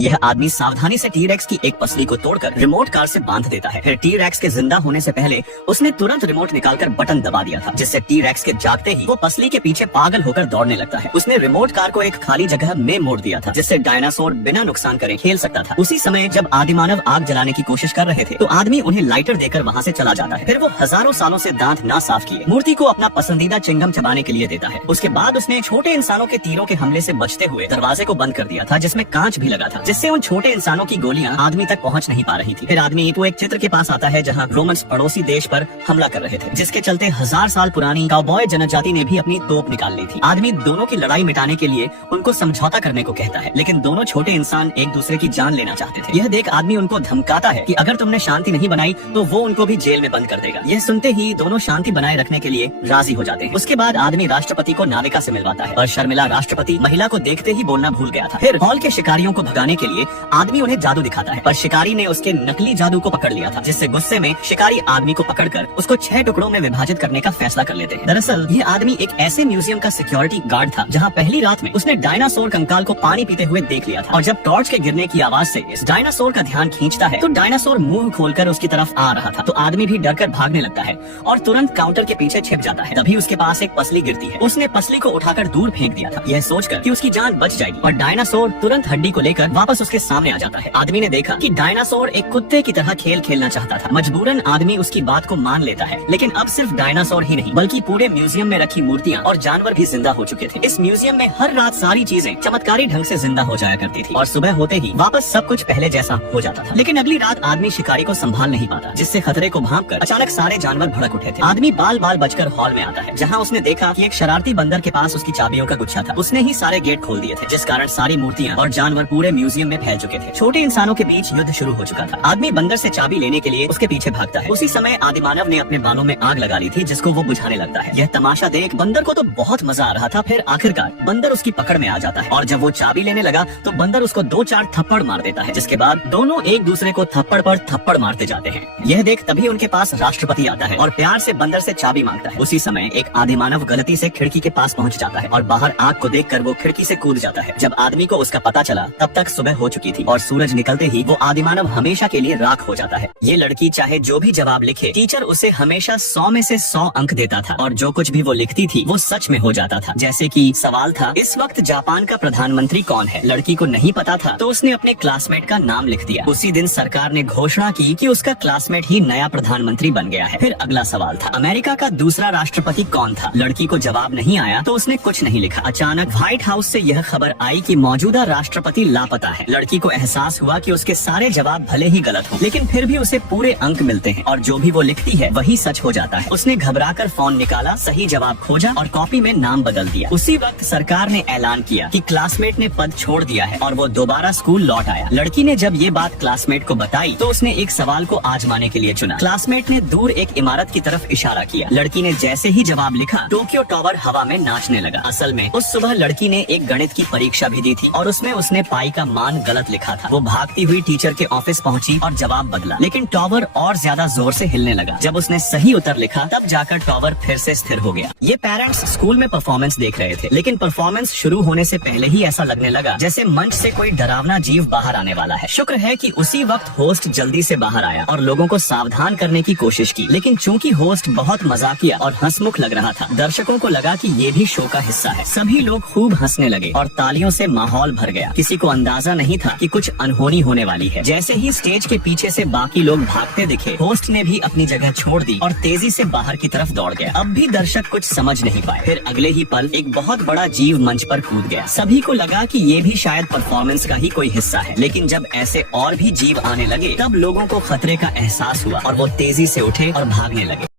यह आदमी सावधानी से टी-रेक्स की एक पसली को तोड़कर रिमोट कार से बांध देता है। फिर टी-रेक्स के जिंदा होने से पहले उसने तुरंत रिमोट निकालकर बटन दबा दिया था, जिससे टी-रेक्स के जागते ही वो पसली के पीछे पागल होकर दौड़ने लगता है। उसने रिमोट कार को एक खाली जगह में मोड़ दिया था, जिससे डायनासोर बिना नुकसान करे खेल सकता था। उसी समय जब आदिमानव आग जलाने की कोशिश कर रहे थे तो आदमी उन्हें लाइटर देकर वहाँ से चला जाता है। फिर वो हजारों सालों से दांत ना साफ किए मूर्ति को अपना पसंदीदा चिंगम चबाने के लिए देता है। उसके बाद उसने छोटे इंसानों के तीरों के हमले से बचते हुए दरवाजे को बंद कर दिया था, जिसमें कांच भी लगा था, जिससे उन छोटे इंसानों की गोलियां आदमी तक पहुंच नहीं पा रही थी। फिर आदमी तो एक चित्र के पास आता है जहां रोमन्स पड़ोसी देश पर हमला कर रहे थे, जिसके चलते 1000 साल पुरानी काउबॉय जनजाति ने भी अपनी तोप निकाल ली थी। आदमी दोनों की लड़ाई मिटाने के लिए उनको समझौता करने को कहता है, लेकिन दोनों छोटे इंसान एक दूसरे की जान लेना चाहते थे। यह देख आदमी उनको धमकाता है कि अगर तुमने शांति नहीं बनाई तो वो उनको भी जेल में बंद कर देगा। यह सुनते ही दोनों शांति बनाए रखने के लिए राजी हो जाते हैं। उसके बाद आदमी राष्ट्रपति को नाविका से मिलवाता है, और शर्मिला राष्ट्रपति महिला को देखते ही बोलना भूल गया था। फिर हॉल के शिकारियों को भगाने के लिए आदमी उन्हें जादू दिखाता है, पर शिकारी ने उसके नकली जादू को पकड़ लिया था, जिससे गुस्से में शिकारी आदमी को पकड़कर उसको 6 टुकड़ों में विभाजित करने का फैसला कर लेते हैं। दरअसल ये आदमी एक ऐसे म्यूजियम का सिक्योरिटी गार्ड था जहाँ पहली रात में उसने डायनासोर कंकाल को पानी पीते हुए देख लिया था, और जब टॉर्च के गिरने की आवाज से इस डायनासोर का ध्यान खींचता है तो डायनासोर मुंह खोलकर उसकी तरफ आ रहा था। तो आदमी भी डरकर भागने लगता है और तुरंत काउंटर के पीछे छिप जाता है। तभी उसके पास एक पसली गिरती है। उसने पसली को उठाकर दूर फेंक दिया था, यह सोचकर कि उसकी जान बच जाएगी, और डायनासोर तुरंत हड्डी को लेकर वापस उसके सामने आ जाता है। आदमी ने देखा कि डायनासोर एक कुत्ते की तरह खेल खेलना चाहता था। मजबूरन आदमी उसकी बात को मान लेता है, लेकिन अब सिर्फ डायनासोर ही नहीं बल्कि पूरे म्यूजियम में रखी मूर्तियाँ और जानवर भी जिंदा हो चुके थे। इस म्यूजियम में हर रात सारी चीजें चमत्कारी ढंग से जिंदा हो जाया करती थी, और सुबह होते ही वापस सब कुछ पहले जैसा हो जाता था। लेकिन अगली रात आदमी शिकारी को संभाल नहीं पाता, जिससे खतरे को भांपकर अचानक सारे जानवर भड़क उठे थे। आदमी बाल बाल बचकर हॉल में आता है, जहाँ उसने देखा कि एक शरारती बंदर के पास उसकी चाबियों का गुच्छा था। उसने ही सारे गेट खोल दिए थे, जिस कारण सारी मूर्तियाँ और जानवर पूरे म्यूजियम में फैल चुके थे। छोटे इंसानों के बीच युद्ध शुरू हो चुका था। आदमी बंदर से चाबी लेने के लिए उसके पीछे भागता है। उसी समय आदिमानव ने अपने बालों में आग लगा ली थी, जिसको वो बुझाने लगता है। यह तमाशा देख बंदर को तो बहुत मजा आ रहा था। फिर आखिरकार बंदर उसकी पकड़ में आ जाता है, और जब वो चाबी लेने लगा तो बंदर उसको 2-4 थप्पड़ मार देता है, जिसके बाद दोनों एक दूसरे को थप्पड़ पर थप्पड़ मारते जाते हैं। यह देख तभी उनके पास राष्ट्रपति आता है और प्यार से बंदर से चाबी मांगता है। उसी समय एक आदिमानव गलती से खिड़की के पास पहुंच जाता है, और बाहर आग को देखकर वो खिड़की से कूद जाता है। जब आदमी को उसका पता चला तब तक सुबह हो चुकी थी, और सूरज निकलते ही वो आदिमानव हमेशा के लिए राख हो जाता है। ये लड़की चाहे जो भी जवाब लिखे, टीचर उसे हमेशा 100 में से 100 अंक देता था, और जो कुछ भी वो लिखती थी वो सच में हो जाता था। जैसे कि सवाल था, इस वक्त जापान का प्रधानमंत्री कौन है? लड़की को नहीं पता था तो उसने अपने क्लासमेट का नाम लिख दिया। उसी दिन सरकार ने घोषणा की कि उसका क्लासमेट ही नया प्रधानमंत्री बन गया है। फिर अगला सवाल था, अमेरिका का दूसरा राष्ट्रपति कौन था? लड़की को जवाब नहीं आया तो उसने कुछ नहीं लिखा। अचानक व्हाइट हाउस से यह खबर आई कि मौजूदा राष्ट्रपति लापता है। लड़की को एहसास हुआ कि उसके सारे जवाब भले ही गलत हो, लेकिन फिर भी उसे पूरे अंक मिलते हैं, और जो भी वो लिखती है वही सच हो जाता है। उसने घबराकर फोन निकाला, सही जवाब खोजा और कॉपी में नाम बदल दिया। उसी वक्त सरकार ने ऐलान किया कि क्लासमेट ने पद छोड़ दिया है, और वो दोबारा स्कूल लौट आया। लड़की ने जब ये बात क्लासमेट को बताई तो उसने एक सवाल को आजमाने के लिए चुना। क्लासमेट ने दूर एक इमारत की तरफ इशारा किया। लड़की ने जैसे ही जवाब लिखा, टोक्यो टावर हवा में नाचने लगा। असल में उस सुबह लड़की ने एक गणित की परीक्षा भी दी थी, और उसमें उसने पाई का मान गलत लिखा था। वो भागती हुई टीचर के ऑफिस पहुंची और जवाब बदला, लेकिन टावर और ज्यादा जोर से हिलने लगा। जब उसने सही उत्तर लिखा तब जाकर टावर फिर से स्थिर हो गया। ये पेरेंट्स स्कूल में परफॉर्मेंस देख रहे थे, लेकिन परफॉर्मेंस शुरू होने से पहले ही ऐसा लगने लगा जैसे मंच से कोई डरावना जीव बाहर आने वाला है। शुक्र है कि उसी वक्त होस्ट जल्दी से बाहर आया और लोगों को सावधान करने की कोशिश की, लेकिन चूंकि होस्ट बहुत मजाकिया और हंसमुख लग रहा था, दर्शकों को लगा कि ये भी शो का हिस्सा है। सभी लोग खूब हंसने लगे और तालियों से माहौल भर गया। किसी को अंदाजा नहीं था कि कुछ अनहोनी होने वाली है। जैसे ही स्टेज के पीछे से बाकी लोग भागते दिखे, होस्ट ने भी अपनी जगह छोड़ दी और तेजी से बाहर की तरफ दौड़ गया। अब भी दर्शक कुछ समझ नहीं पाए। फिर अगले ही पल एक बहुत बड़ा जीव मंच पर कूद गया। सभी को लगा कि ये भी शायद परफॉर्मेंस का ही कोई हिस्सा है, लेकिन जब ऐसे और भी जीव आने लगे तब लोगों को खतरे का एहसास हुआ और वो तेजी से उठे और भागने लगे।